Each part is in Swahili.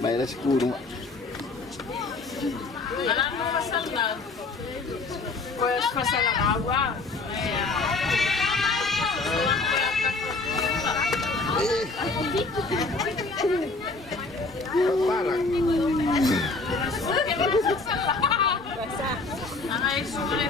Bayar 10. Alam mo kasal na. Pues kasal ang awa. Parang. Ang ay sulit.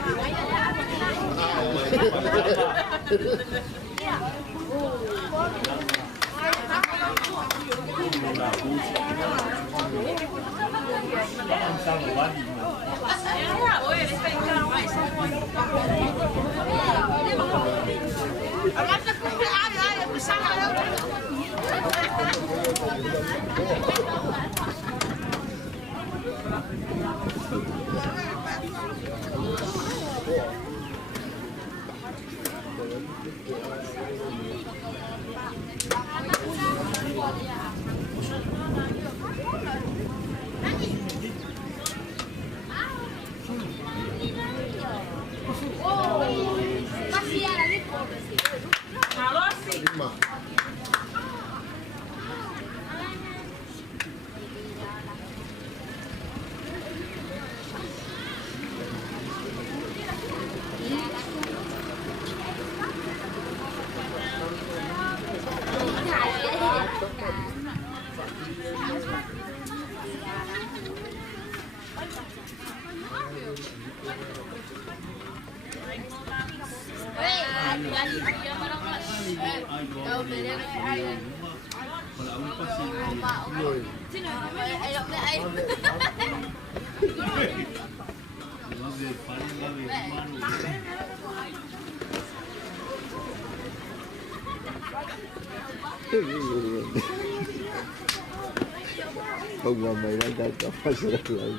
Pag mamay lang tatapos na lang.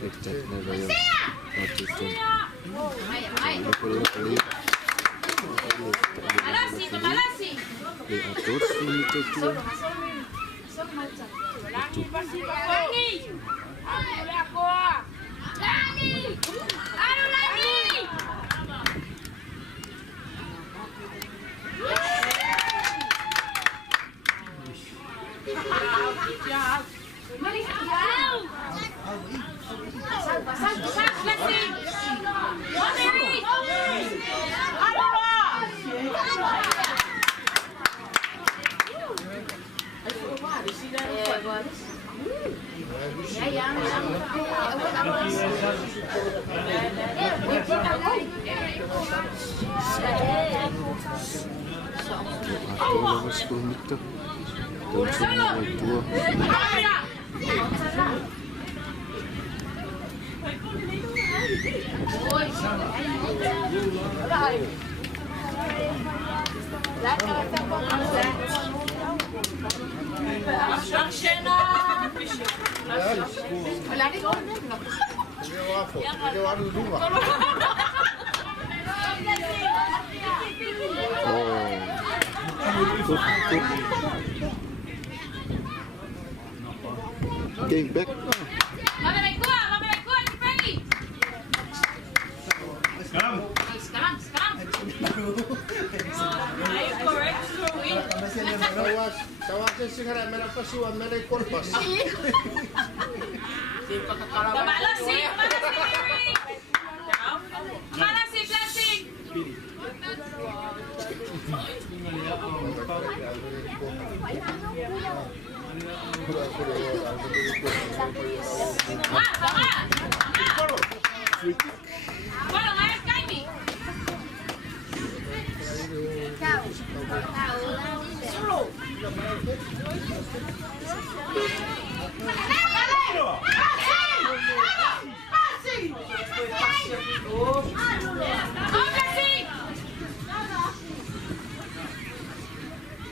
Nag-chat na ba yung notification? Savaii School nito. Tunsun na may tuwa. Game back. Tawasin sih karena merah pasuan merah korpas. Mana si blessing?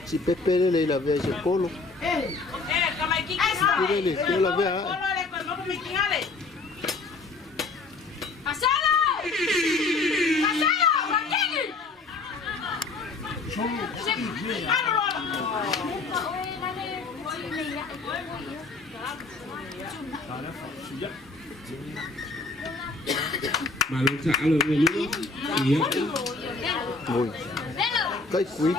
Si Pepe le la vea ese polo. Mírele, que la vea. ¡Pasalo! ¡Pasalo! ¡Martini! Mà luôn xả luôn người nữa. Mùi. Cái quý.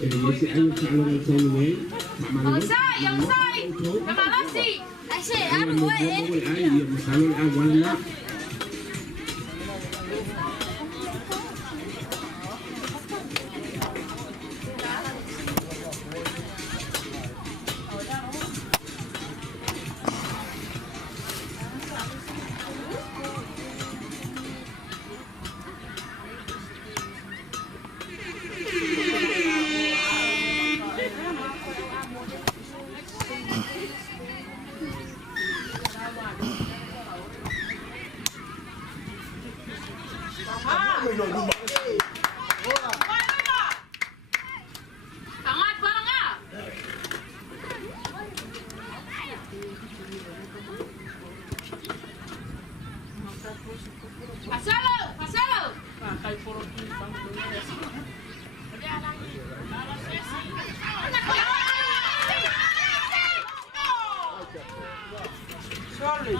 Để sẽ anh xả luôn xong rồi. Yang sai! Terima kasih! Asyik, apa buat Mà xả luôn ăn quán lắm. Hangat barang ah. Pasalo, pasalo. Sorry.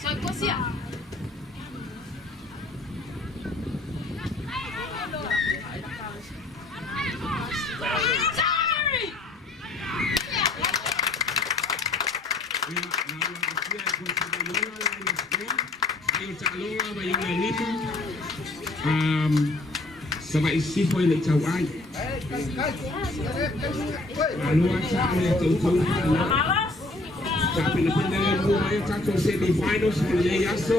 Soy cosia. Savaii School lấy cháu ai? Lalu acara yang terutama tapi lepas dengan dua yang satu semifinal sebenarnya yaso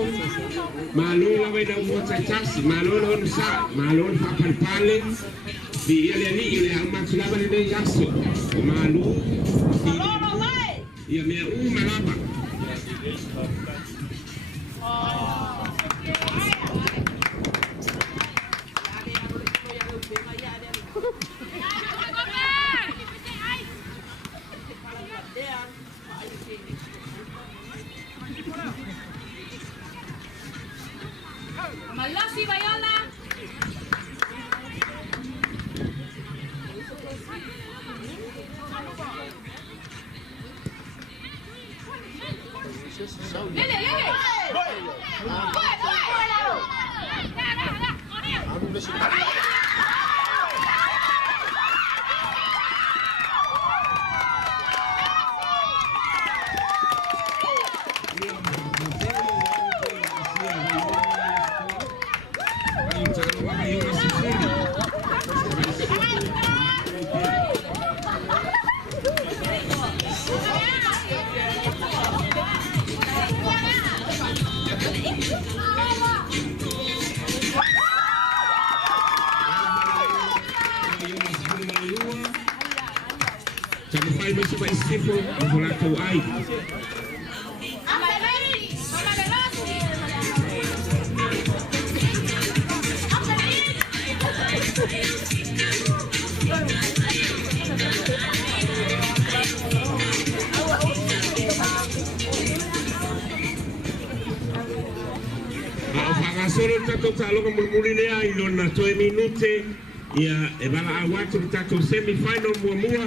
malu lawan dah buat cacas malu lawan sa malu papan paling di ili amat sudah balik yaso malu ya meu malapa Malasi Bayola. Lele, lele. Jangan fai masih Savaii School bola kau ai. Solo tato talo ka mulmuli lea ilo na 2 minute ia e bala awatu tato semifinal mua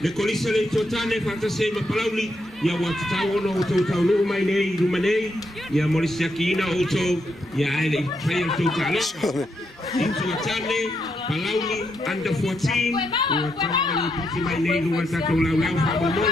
le kolisa le totane fantasy mapalauli ia watu tawo no to tawo mai nei rumanei ia molisia kina auto ia ele fail to talo into atane palauli under 14 ia tawo piti mai nei ruan tato lau fa mo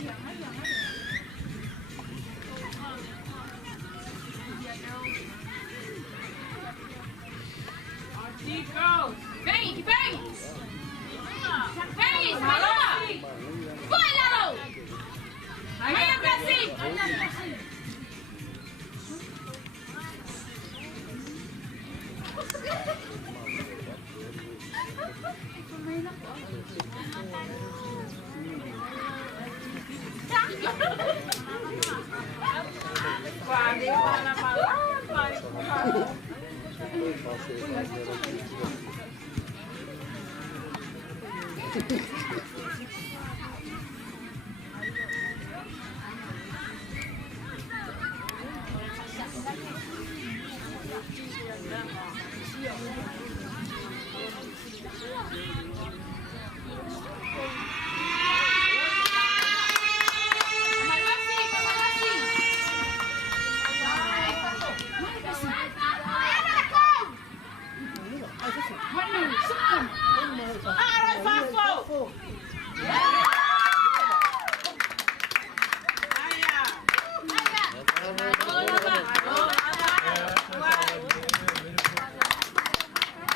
Chico, vem! Vem, vai lá! Vai, Lalo! Venha pra cima!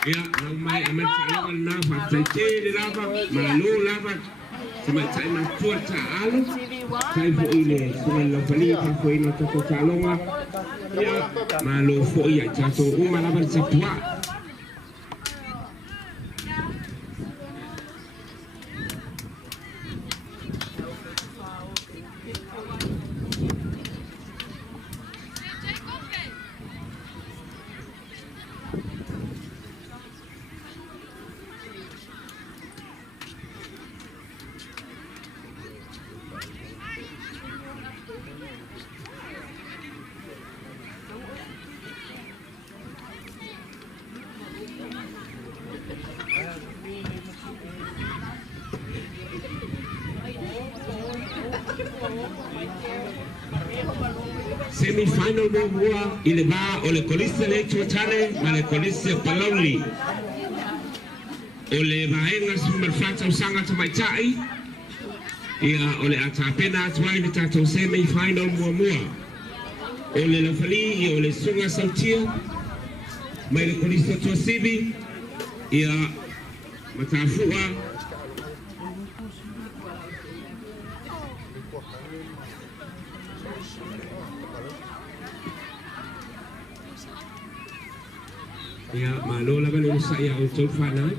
Ya, mai amat salangan nafas, saya lava, malu lava, cuma saya macam calu, saya boleh sungai lavani, saya boleh nak calonga, ya, malu boleh jatuh, malah bersetua. Semi-final buah ileba oleh kolisi lecho chane male kolisi palauli oleh bahenga berfracau sangat semacai ia oleh atapena tuai ni tato semi-final buah oleh lafali ia oleh sunga sautia male kolisi tuasibi ia matafua ya malu lah kan usaha yang untuk final.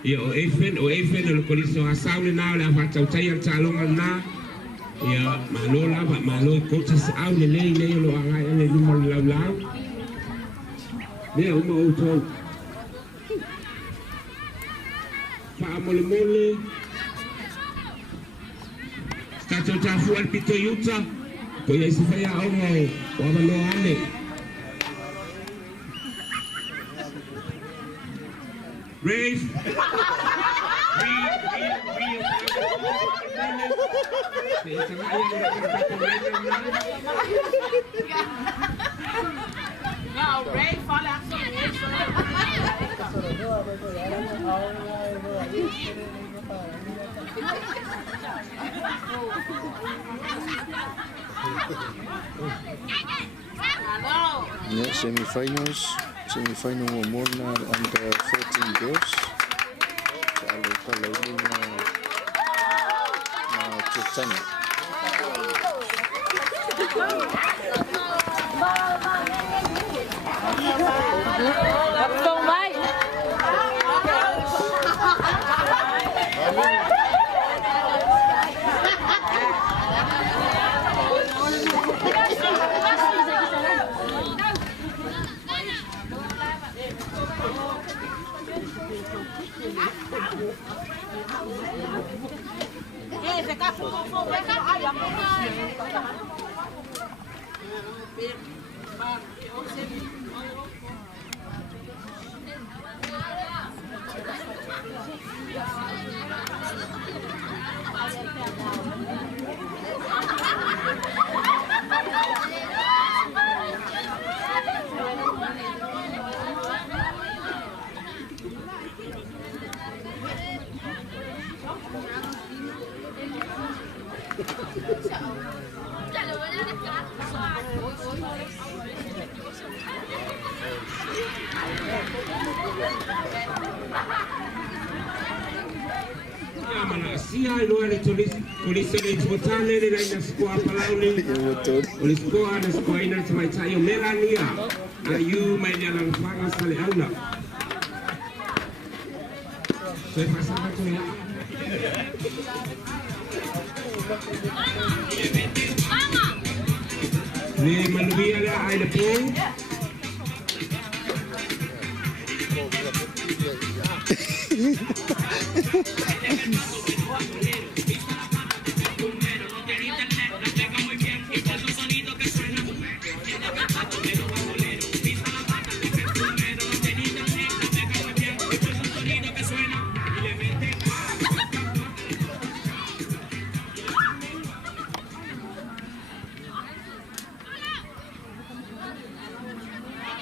Ya o event oleh kolisi asal ni na oleh apa cau cai yang calongan na. Ya malu lah pak malu coaches out ni leh lo angai ni lumar lau. Ni umur utol. Pak mole. Tato tafu al pito yuta ko ya sifaya ongo wa malo ane Brave Não, o Ray fala assim. Ya, semifinal umur na under 14 girls. Kalau ini na Chutan. Không bay. Sia ilo ale kolisa le totale le ina skoa palauli ole skoa na skoa ina mai tayo melania ayu mai dia lang fanga sale aula se pasa ko ya le malubia la ai le po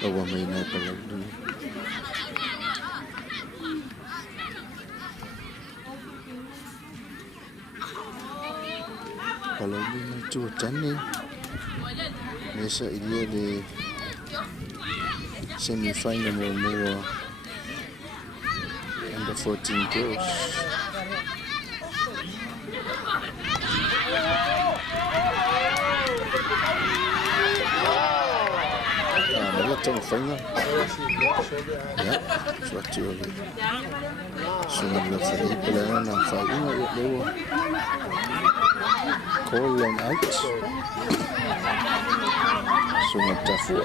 Awa may na pala dun. Kalau ni cuaca ni, biasa dia di semi-final more under 14 girls. Trong phanh đó, suốt chiều đi, xong rồi phải đi cái là làm phải cũng là được đâu, call them out, xong rồi trả phụ.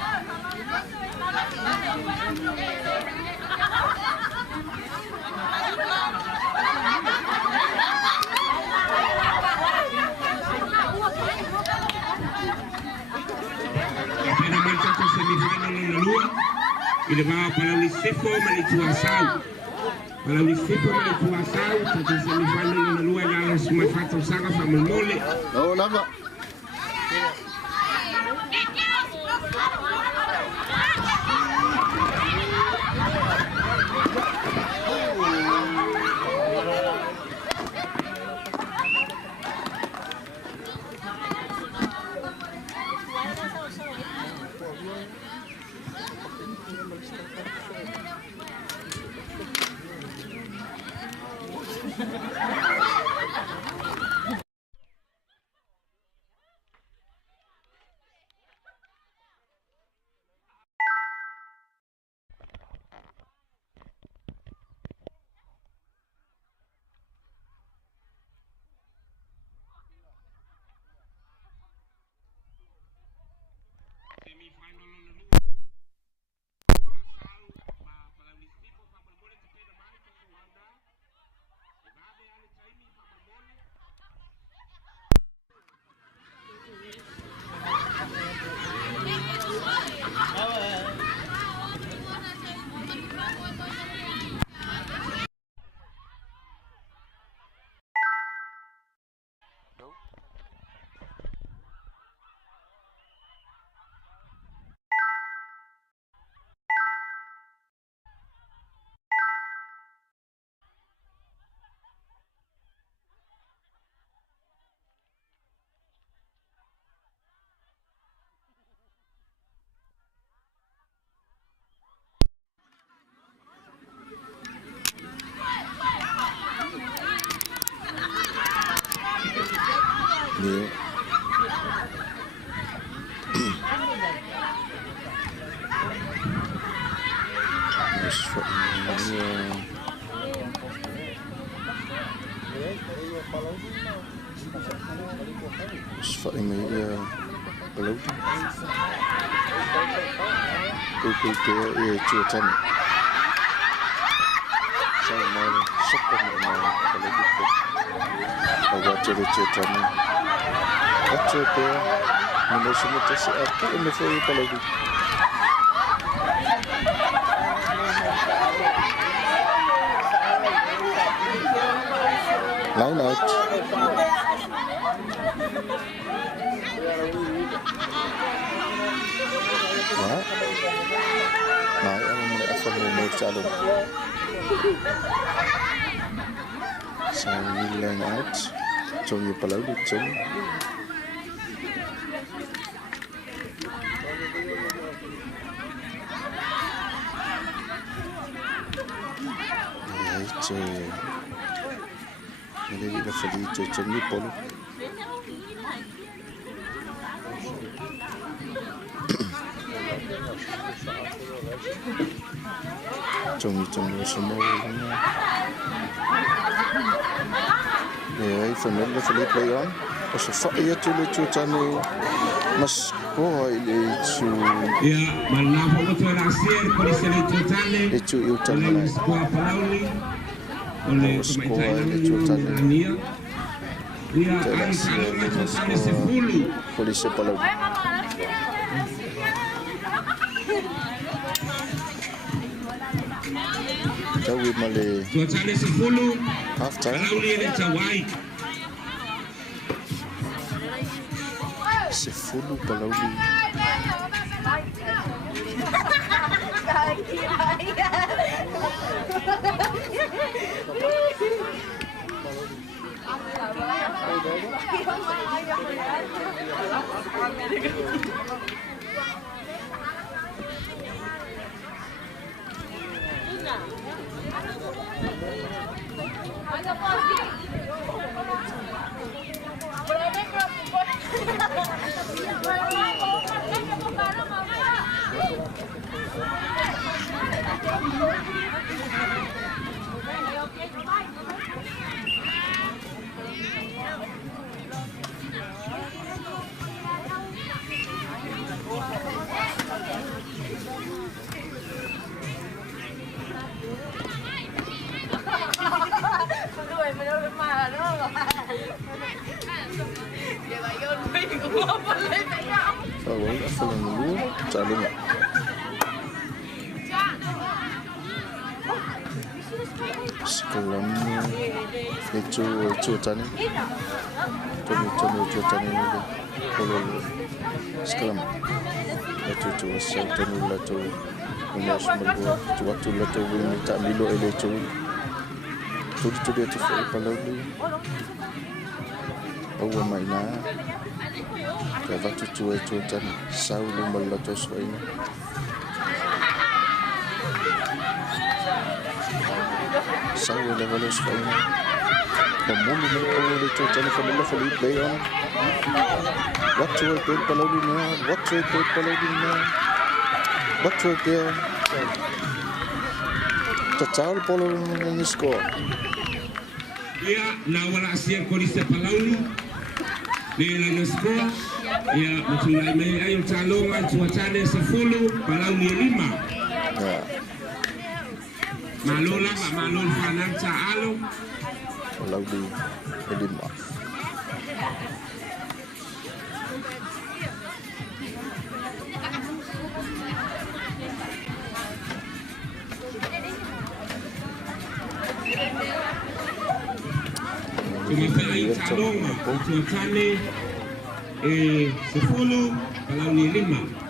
Ile bao palauli sepo malitua sau. Palauli sepo malitua sau. Tatu semifinal na lua lalo sumafata usanga fa mulmole. Oh, lama. Yeah. Savaii mai palau tu chưa chân sau này sắp có một ngày palau tu agak chưa chân chưa kia mình đã xem một số các em phải palau tu line out. Nah, yang akan memulai Savaii line out. Chong palau di chong. Ini kita fadi chong ni polo. Chong semua. Ai famel le fali play on. O se fa ia tu le tu tanu mas ko ile tu. Ya, mana foto terakhir polisi itu tane. Itu eu tanu. Sekolah Palauli. Oleh pemain Tanzania. Ya, ai kalau tane sepuluh. Polisi Palauli. Tahu male. Tane sepuluh. Half time. Palauli ile Savaii. Sepuluh Palauli. Tahu nggak film dulu, calo nggak? Sekelamnya itu tani, itu tani itu kalau sekelam itu asal tani itu punya semua waktu itu minta milo itu dia tu kalau ni awak mainnya kalau itu tani sau lembal itu soalnya sau lembal soalnya kamu ni kalau itu tani kalau fali play on waktu itu kalau ni waktu itu total polo ni score. Ya, nawala asia polisi Palauli. Nila na score. Ya, mtulai mai ayo talonga tuatane 10 Palauli 5. Ya. Malola malol fanan taalo. Palauli 5. Tumapai talonga tuatane 10 Palauli 5.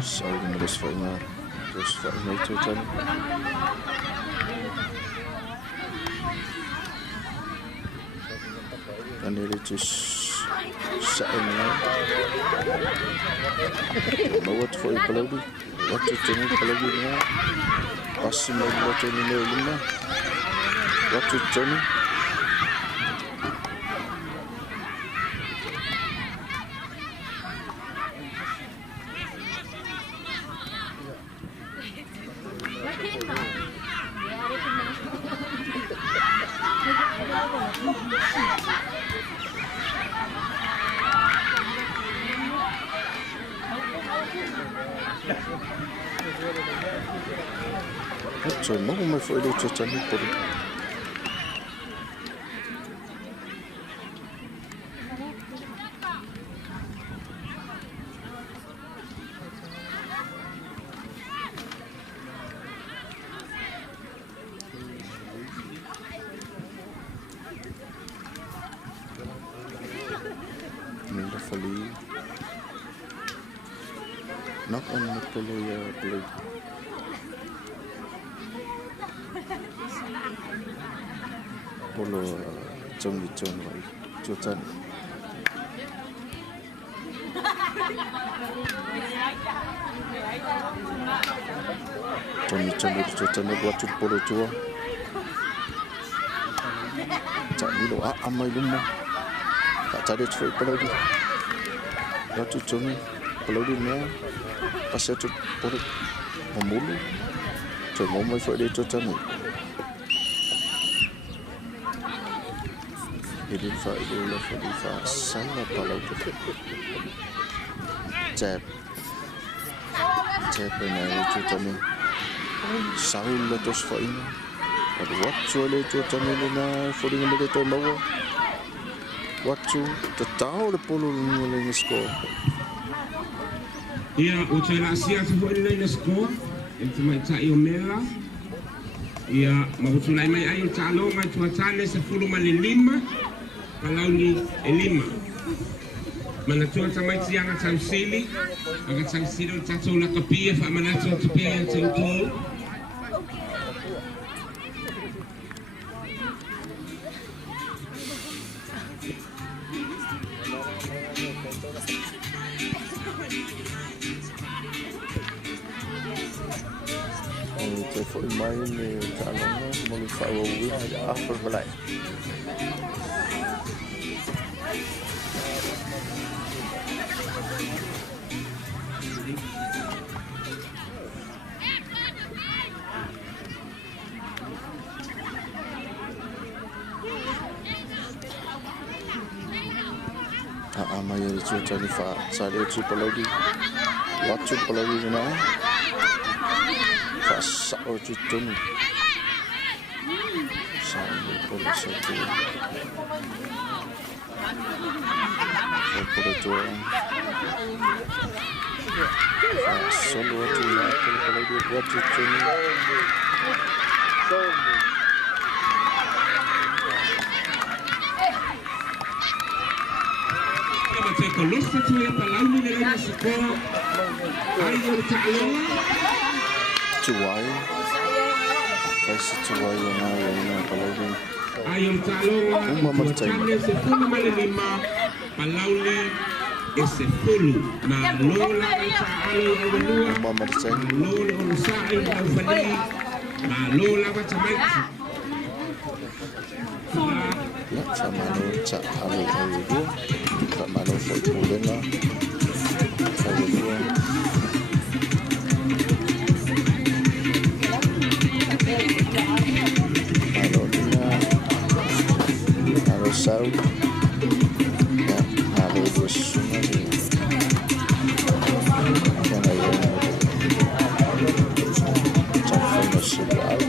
Saudi terus final itu kan dan itu saatnya bawa tu Palauli waktu itu Palauli ni pasti mau waktu ini lima waktu itu so mau foi do tchani por Knock on the polo blade. Polo Johnny John right. Jotan. Johnny John itu Jotan buat cut polo tua. Cak ni doa amai lumah. Tak cari cuy polo di. Buat cut Johnny polo di ni. Pasal cut polo memulu. Cuy mau mai fai dia Jotan ni. Ini faedah faedah sana kalau tu jab ni itu ni sahul letos faedah ada waktu le itu ni na faedah mereka tu bawa waktu tertahu le polo ni skor ia ucai Asia tu faedah ni skor itu macam Iomela ia mahu sulai mai ayo calon mai cuacane 10:05 Palauli elima mana tuan samai siang akan sili tato la kapia fa mana tuan kapia yang tentu telefon main ni calon mau faedah apa belai Amai itu cari fa, saya itu pelagi, waktu pelagi mana? Fa sao itu ni, saya boleh satu, saya boleh dua, solo itu waktu pelagi waktu itu ni. Kalau satu yang Palauli dalam sekolah, ayo calon. Cuai, kasih cuai yang Palauli. Ayo calon. Cuacanya 10:05 Palauli 10. Lola calon kedua. Lola usai Alfani. Lola macam mana? Ya, sama lo cak hari dua. Sama lo boleh lah. Hari dua. Kalau dia, kalau sau, ya, kalau dua semua ni. Yang lain, capai masih berau.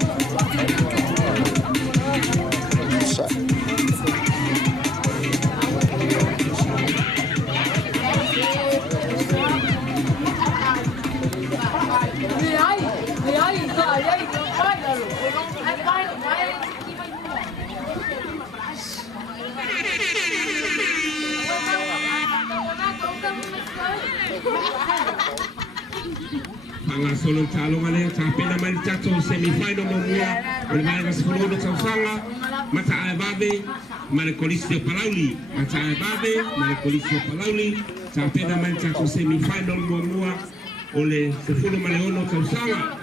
Panga solo calon ale tapi nama dicato semifinal nomua oleh mereka 10 do sausanga mata ababe mare kolisio Palauli mata ababe mare kolisio Palauli tapi nama dicato semifinal nomua oleh 10 maleono sausanga